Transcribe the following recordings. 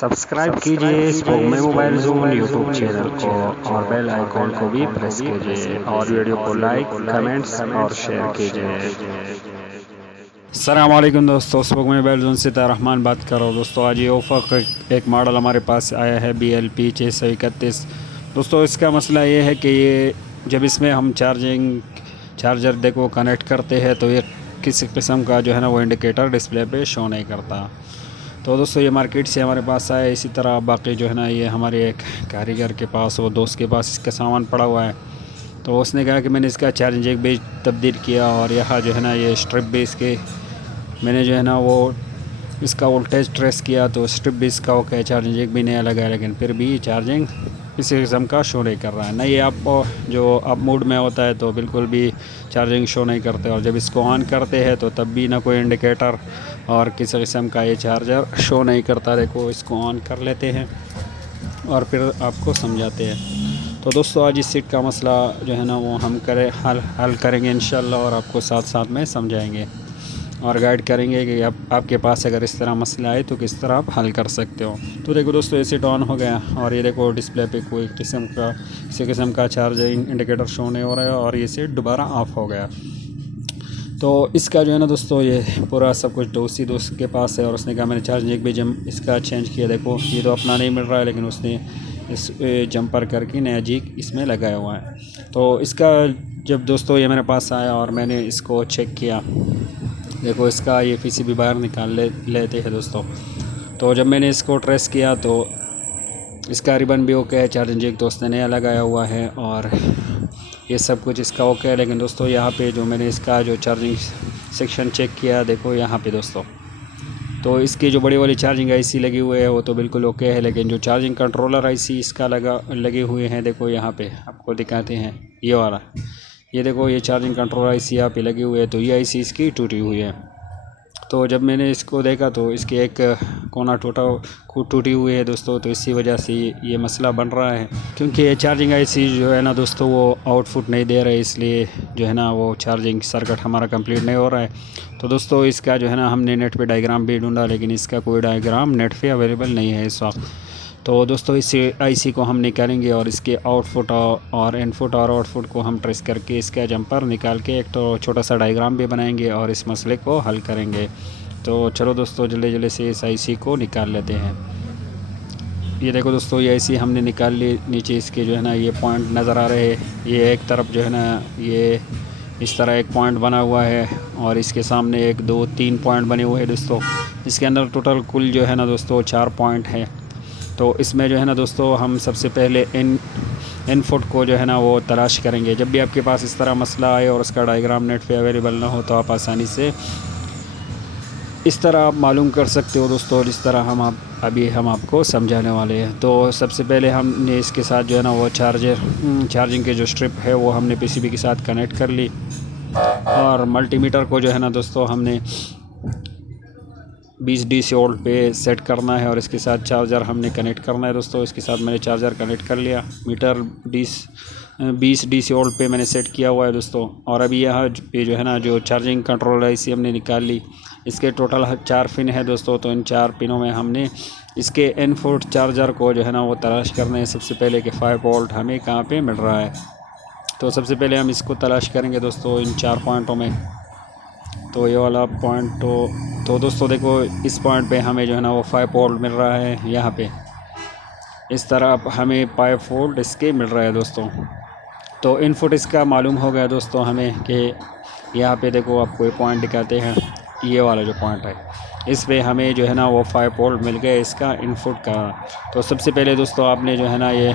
Subscribe कीजिए spoke में mobile zone YouTube channel को और बेल आइकॉन को भी प्रेस कीजिए और वीडियो को लाइक कमेंट्स और शेयर कीजिए। अस्सलाम वालेकुम दोस्तों, स्पोक में मोबाइल ज़ोन से रहमान बात कर रहा हूँ। दोस्तों आज ये ओफा का एक मॉडल हमारे पास आया है BLP 631। दोस्तों इसका मसला ये है कि ये जब इसमें हम चार्जर देखो कनेक्ट करते हैं तो ये किसी किस्म का जो है ना वो इंडिकेटर डिस्प्ले पे शो नहीं करता। तो दोस्तों ये मार्केट से हमारे पास आया। इसी तरह बाकी जो है ना ये हमारे एक कारीगर के पास, वो दोस्त के पास इसका सामान पड़ा हुआ है। तो उसने कहा कि मैंने इसका चार्जिंग जैक भी तब्दील किया और यहाँ जो है ना ये स्ट्रिप भी इसके मैंने जो है ना वो इसका वोल्टेज ट्रेस किया तो स्ट्रिप भी इसका ओके, चार्जिंग जैक भी नया लगाया, लेकिन फिर भी चार्जिंग किसी किस्म का शो नहीं कर रहा है। नहीं, आपको जो अप मोड में होता है तो बिल्कुल भी चार्जिंग शो नहीं करते, और जब इसको ऑन करते हैं तो तब भी ना कोई इंडिकेटर और किसी किस्म का ये चार्जर शो नहीं करता। देखो इसको ऑन कर लेते हैं और फिर आपको समझाते हैं। तो दोस्तों आज इस सीट का मसला जो है ना वो हम हल करेंगे इंशाल्लाह, और आपको साथ साथ में समझाएंगे और गाइड करेंगे कि आपके पास अगर इस तरह मसला आए तो किस तरह आप हल कर सकते हो। तो देखो दोस्तों ये सीट ऑन हो गया और ये देखो डिस्प्ले पे किसी किस्म का चार्जिंग इंडिकेटर शो नहीं हो रहा है और ये सीट दोबारा ऑफ हो गया। तो इसका जो है ना दोस्तों ये पूरा सब कुछ दोस्त के पास है, और उसने कहा मैंने चार्जिंग जैक भी इसका चेंज किया। देखो ये तो अपना नहीं मिल रहा है, लेकिन उसने इस जंपर करके नया जैक इसमें लगाया हुआ है। तो इसका जब दोस्तों ये मेरे पास आया और मैंने इसको चेक किया, देखो इसका ये PCB बाहर निकाल लेते हैं दोस्तों। तो जब मैंने इसको ट्रेस किया तो इसका रिबन भी ओके है, चार्जिंग जैक दोस्त ने नया लगाया हुआ है और ये सब कुछ इसका ओके है। लेकिन दोस्तों यहाँ पे जो मैंने इसका जो चार्जिंग सेक्शन चेक किया, देखो यहाँ पे दोस्तों, तो इसकी जो बड़ी वाली चार्जिंग IC लगी हुई है वो तो बिल्कुल ओके है, लेकिन जो चार्जिंग कंट्रोलर IC इसका लगे हुए हैं, देखो यहाँ पे आपको दिखाते हैं ये वाला, ये देखो ये चार्जिंग कंट्रोलर IC यहाँ पे लगी हुई है, तो ये IC इसकी टूटी हुई है। तो जब मैंने इसको देखा तो इसकी एक कोना टूटी हुई है दोस्तों, तो इसी वजह से ये मसला बन रहा है, क्योंकि ये चार्जिंग IC जो है ना दोस्तों वो आउटपुट नहीं दे रहा है, इसलिए जो है ना वो चार्जिंग सर्किट हमारा कंप्लीट नहीं हो रहा है। तो दोस्तों इसका जो है ना हमने नेट पे डायग्राम भी ढूंढा, लेकिन इसका कोई डायग्राम नेट पे अवेलेबल नहीं है इस वक्त। तो दोस्तों इस IC को हम निकालेंगे और इसके आउटपुट और इनपुट और आउटपुट को हम ट्रेस करके इसका जंपर निकाल के एक तो छोटा सा डायग्राम भी बनाएंगे और इस मसले को हल करेंगे। तो चलो दोस्तों जल्दी से इस IC को निकाल लेते हैं। ये देखो दोस्तों ये IC हमने निकाल ली। नीचे इसके जो है ना ये पॉइंट नज़र आ रहे हैं, ये एक तरफ जो है ना ये इस तरह एक पॉइंट बना हुआ है और इसके सामने 1 2 3 पॉइंट बने हुए हैं दोस्तों। इसके अंदर टोटल कुल जो है ना दोस्तों 4 पॉइंट है। तो इसमें जो है ना दोस्तों हम सबसे पहले इनपुट को जो है ना वो तलाश करेंगे। जब भी आपके पास इस तरह मसला आए और उसका डायग्राम नेट पे अवेलेबल ना हो तो आप आसानी से इस तरह आप मालूम कर सकते हो दोस्तों, जिस तरह हम आपको समझाने वाले हैं। तो सबसे पहले हमने इसके साथ जो है ना वो चार्जिंग के जो स्ट्रिप है वो हमने PCB के साथ कनेक्ट कर ली, और मल्टीमीटर को जो है ना दोस्तों हमने 20 DC वोल्ट पे सेट करना है, और इसके साथ चार्जर हमने कनेक्ट करना है दोस्तों। इसके साथ मैंने चार्जर कनेक्ट कर लिया। मीटर 20 DC वोल्ट पे मैंने सेट किया हुआ है दोस्तों। और अभी यहाँ पे जो है ना जो चार्जिंग कंट्रोलर IC हमने निकाल ली। इसके टोटल 4 पिन है दोस्तों, तो इन 4 पिनों में हमने इसके इनपुट चार्जर को जो है ना वो तलाश करना है सबसे पहले कि 5 वोल्ट हमें कहाँ पे मिल रहा है। तो सबसे पहले हम इसको तलाश करेंगे दोस्तों इन 4 पॉइंटों में। तो ये वाला पॉइंट तो दोस्तों देखो इस पॉइंट पे हमें जो है ना वो 5 वोल्ट मिल रहा है। यहाँ पे इस तरह हमें 5 वोल्ट इसके मिल रहा है दोस्तों। तो इनपुट इसका मालूम हो गया दोस्तों हमें कि यहाँ पे देखो आपको ये पॉइंट दिखाते हैं, ये वाला जो पॉइंट है इस पे हमें जो है ना वो 5 वोल्ट मिल गया इसका इनपुट का। तो सबसे पहले दोस्तों आपने जो है ना ये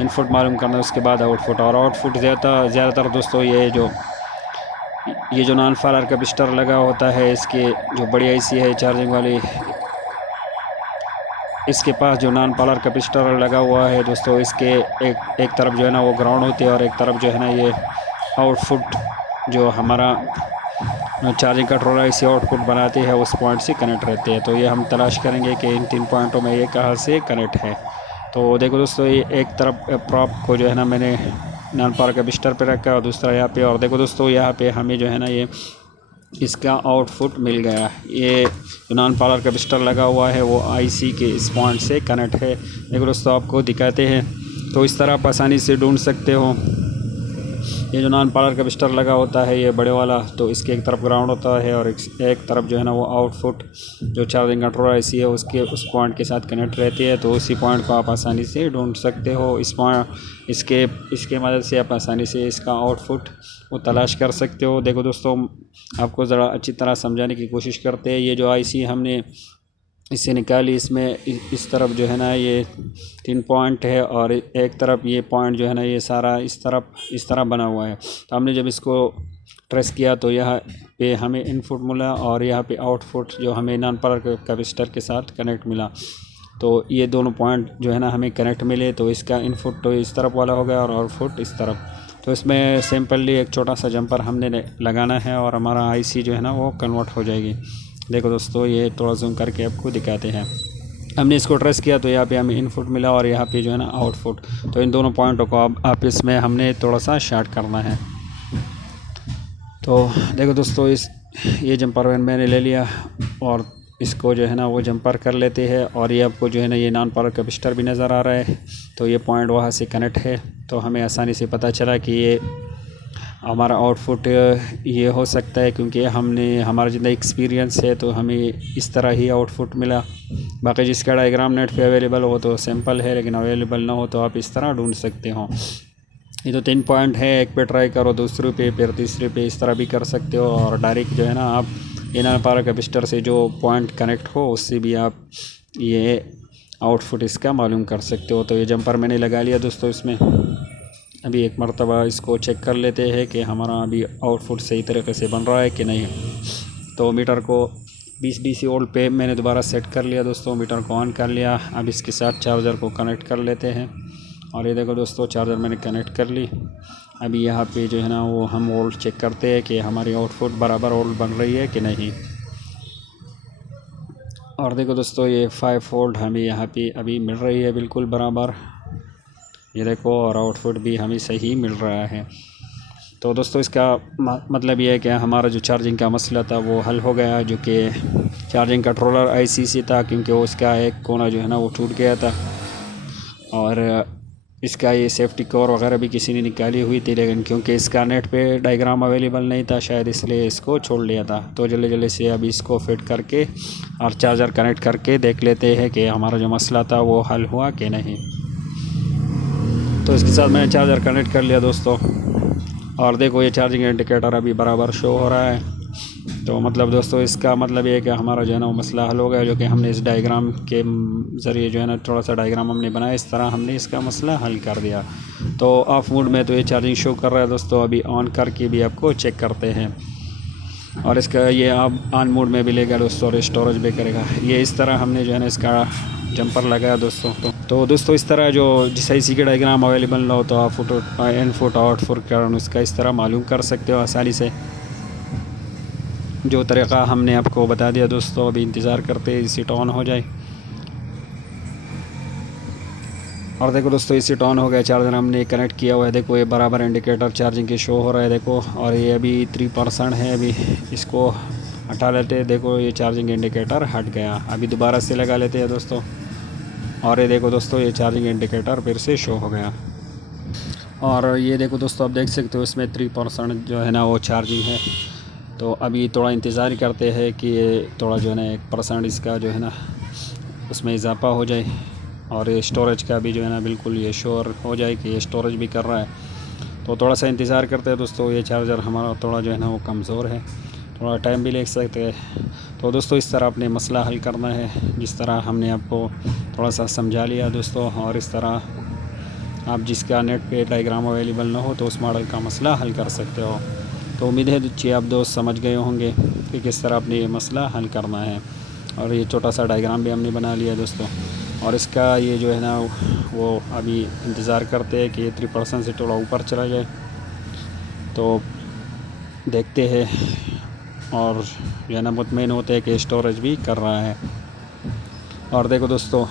इनपुट मालूम करना है, उसके बाद आउटपुट। और आउटपुट ज़्यादातर दोस्तों ये जो नॉन फायर कैपेसिटर लगा होता है, इसके जो बड़ी IC है चार्जिंग वाली, इसके पास जो नॉन पावर कैपेसिटर लगा हुआ है दोस्तों, इसके एक तरफ जो है ना वो ग्राउंड होती है और एक तरफ जो है ना ये आउटपुट जो हमारा चार्जिंग कंट्रोलर IC आउटपुट बनाते हैं उस पॉइंट से कनेक्ट रहते हैं। तो ये हम तलाश करेंगे कि इन 3 पॉइंटों में ये कहाँ से कनेक्ट है। तो देखो दोस्तों ये एक तरफ प्रॉप को जो है ना मैंने नॉन पावर कैपेसिटर पे रखा और दूसरा यहाँ पे। और देखो दोस्तों यहाँ पे हमें जो है ना ये इसका आउटपुट मिल गया। ये जो नॉन पावर कैपेसिटर लगा हुआ है वो आईसी के इस पॉइंट से कनेक्ट है। देखो दोस्तों आपको दिखाते हैं, तो इस तरह आप आसानी से ढूंढ सकते हो। ये जो नॉन पावर कैपेसिटर लगा होता है ये बड़े वाला, तो इसके एक तरफ ग्राउंड होता है और एक तरफ जो है ना वो आउटपुट जो चार्जिंग कंट्रोलर आईसी है उसके उस पॉइंट के साथ कनेक्ट रहती है। तो उसी पॉइंट को आप आसानी से ढूंढ सकते हो। इसके मदद से आप आसानी से इसका आउटपुट वो तलाश कर सकते हो। देखो दोस्तों आपको ज़रा अच्छी तरह समझाने की कोशिश करते हैं। ये जो आईसी हमने इससे निकाली, इसमें इस तरफ जो है ना ये 3 पॉइंट है और एक तरफ ये पॉइंट जो है ना ये सारा इस तरह बना हुआ है। तो हमने जब इसको ट्रेस किया तो यहाँ पे हमें इनपुट मिला और यहाँ पे आउटपुट जो हमें नॉन पावर कैपेसिटर के साथ कनेक्ट मिला। तो ये दोनों पॉइंट जो है ना हमें कनेक्ट मिले, तो इसका इनपुट तो इस तरफ वाला हो गया और आउटपुट इस तरफ। तो इसमें सिंपली एक छोटा सा जंपर हमने लगाना है और हमारा आईसी जो है ना वो कन्वर्ट हो जाएगी। देखो दोस्तों ये थोड़ा जूम करके आपको दिखाते हैं। हमने इसको ट्रेस किया तो यहाँ पे हमें इनपुट मिला और यहाँ पे जो है ना आउटपुट। तो इन दोनों पॉइंटों को अब आपस में हमने थोड़ा सा शार्ट करना है। तो देखो दोस्तों ये जंपर मैंने ले लिया और इसको जो है ना वो जंपर कर लेते हैं। और ये आपको जो है ना ये नॉन पावर कैपेसिटर भी नज़र आ रहा है, तो ये पॉइंट वहाँ से कनेक्ट है। तो हमें आसानी से पता चला कि ये हमारा आउटपुट ये हो सकता है, क्योंकि हमारा जितना एक्सपीरियंस है तो हमें इस तरह ही आउटपुट मिला। बाकी जिसका डायग्राम नेट पे अवेलेबल हो तो सिंपल है, लेकिन अवेलेबल ना हो तो आप इस तरह ढूंढ सकते हो। ये तो 3 पॉइंट है, एक पे ट्राई करो, दूसरे पे, फिर तीसरे पे, इस तरह भी कर सकते हो। और डायरेक्ट जो है ना आप नॉन पावर कैपेसिटर से जो पॉइंट कनेक्ट हो उससे भी आप ये आउटपुट इसका मालूम कर सकते हो। तो ये जंपर मैंने लगा लिया दोस्तों। इसमें अभी एक मरतबा इसको चेक कर लेते हैं कि हमारा अभी आउटपुट सही तरीके से बन रहा है कि नहीं। तो मीटर को 20 DC वोल्ट पे मैंने दोबारा सेट कर लिया दोस्तों, मीटर को ऑन कर लिया। अब इसके साथ चार्जर को कनेक्ट कर लेते हैं। और ये देखो दोस्तों चार्जर मैंने कनेक्ट कर ली। अभी यहाँ पे जो है ना वो हम वोल्ट चेक करते हैं कि हमारी आउटपुट बराबर वोल्ट बन रही है कि नहीं। और देखो दोस्तों ये 5 वोल्ट हमें यहाँ पे अभी मिल रही है बिल्कुल बराबर, ये देखो, और आउटपुट भी हमें सही मिल रहा है। तो दोस्तों इसका मतलब ये है कि हमारा जो चार्जिंग का मसला था वो हल हो गया, जो कि चार्जिंग कंट्रोलर आईसी से था, क्योंकि उसका एक कोना जो है ना वो टूट गया था। और इसका ये सेफ्टी कवर वगैरह भी किसी ने निकाली हुई थी, लेकिन क्योंकि इसका नेट पे डायग्राम अवेलेबल नहीं था शायद, इसलिए इसको छोड़ लिया था। तो जल्दी से अभी इसको फिट करके और चार्जर कनेक्ट करके देख लेते हैं कि हमारा जो मसला था वो हल हुआ कि नहीं। तो इसके साथ मैंने चार्जर कनेक्ट कर लिया दोस्तों, और देखो ये चार्जिंग इंडिकेटर अभी बराबर शो हो रहा है। तो मतलब दोस्तों इसका मतलब ये है कि हमारा जो है ना वो मसला हल हो गया, जो कि हमने इस डायग्राम के ज़रिए जो है ना थोड़ा सा डायग्राम हमने बनाया, इस तरह हमने इसका मसला हल कर दिया। तो ऑफ मोड में तो ये चार्जिंग शो कर रहा है दोस्तों, अभी ऑन करके भी आपको चेक करते हैं। और इसका ये आप ऑन मोड में भी लेगा दोस्तों और स्टोरेज भी करेगा। ये इस तरह हमने जो है ना इसका जंपर लगाया दोस्तों। तो दोस्तों इस तरह जो जिस आईसी के डायग्राम अवेलेबल ना हो तो आप इनपुट आउटपुट का इसका इस तरह मालूम कर सकते हो आसानी से। जो तरीक़ा हमने आपको बता दिया दोस्तों, अभी इंतज़ार करते इसी ऑन हो जाए। और देखो दोस्तों इसी ऑन हो गया, चार्जर हमने कनेक्ट किया हुआ है। देखो ये बराबर इंडिकेटर चार्जिंग के शो हो रहा है देखो, और ये अभी 3% है। अभी इसको हटा लेते हैं। देखो ये चार्जिंग इंडिकेटर हट गया। अभी दोबारा से लगा लेते हैं दोस्तों, और ये देखो दोस्तों ये चार्जिंग इंडिकेटर फिर से शो हो गया। और ये देखो दोस्तों आप देख सकते हो इसमें 3% जो है ना वो चार्जिंग है। तो अभी थोड़ा इंतज़ार करते हैं कि ये थोड़ा जो है ना 1% इसका जो है ना उसमें इजाफा हो जाए, और ये स्टोरेज का भी जो है ना बिल्कुल ये श्योर हो जाए कि ये स्टोरेज भी कर रहा है। तो थोड़ा सा इंतज़ार करते हैं दोस्तों। ये चार्जर हमारा थोड़ा जो है ना वो कमज़ोर है, थोड़ा टाइम भी ले सकते हैं। तो दोस्तों इस तरह अपने मसला हल करना है, जिस तरह हमने आपको थोड़ा सा समझा लिया दोस्तों। और इस तरह आप जिसका नेट पे डायग्राम अवेलेबल ना हो तो उस मॉडल का मसला हल कर सकते हो। तो उम्मीद है कि आप दोस्त समझ गए होंगे कि किस तरह अपने ये मसला हल करना है। और ये छोटा सा डायग्राम भी हमने बना लिया दोस्तों। और इसका ये जो है ना वो अभी इंतज़ार करते हैं कि ये 3% से थोड़ा ऊपर चला जाए, तो देखते हैं। और जो है ना मुतमईन होते हैं कि स्टोरेज भी कर रहा है। और देखो दोस्तों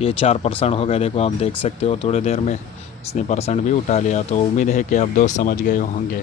ये 4% हो गया। देखो आप देख सकते हो थोड़ी देर में इसने % भी उठा लिया। तो उम्मीद है कि आप दोस्त समझ गए होंगे।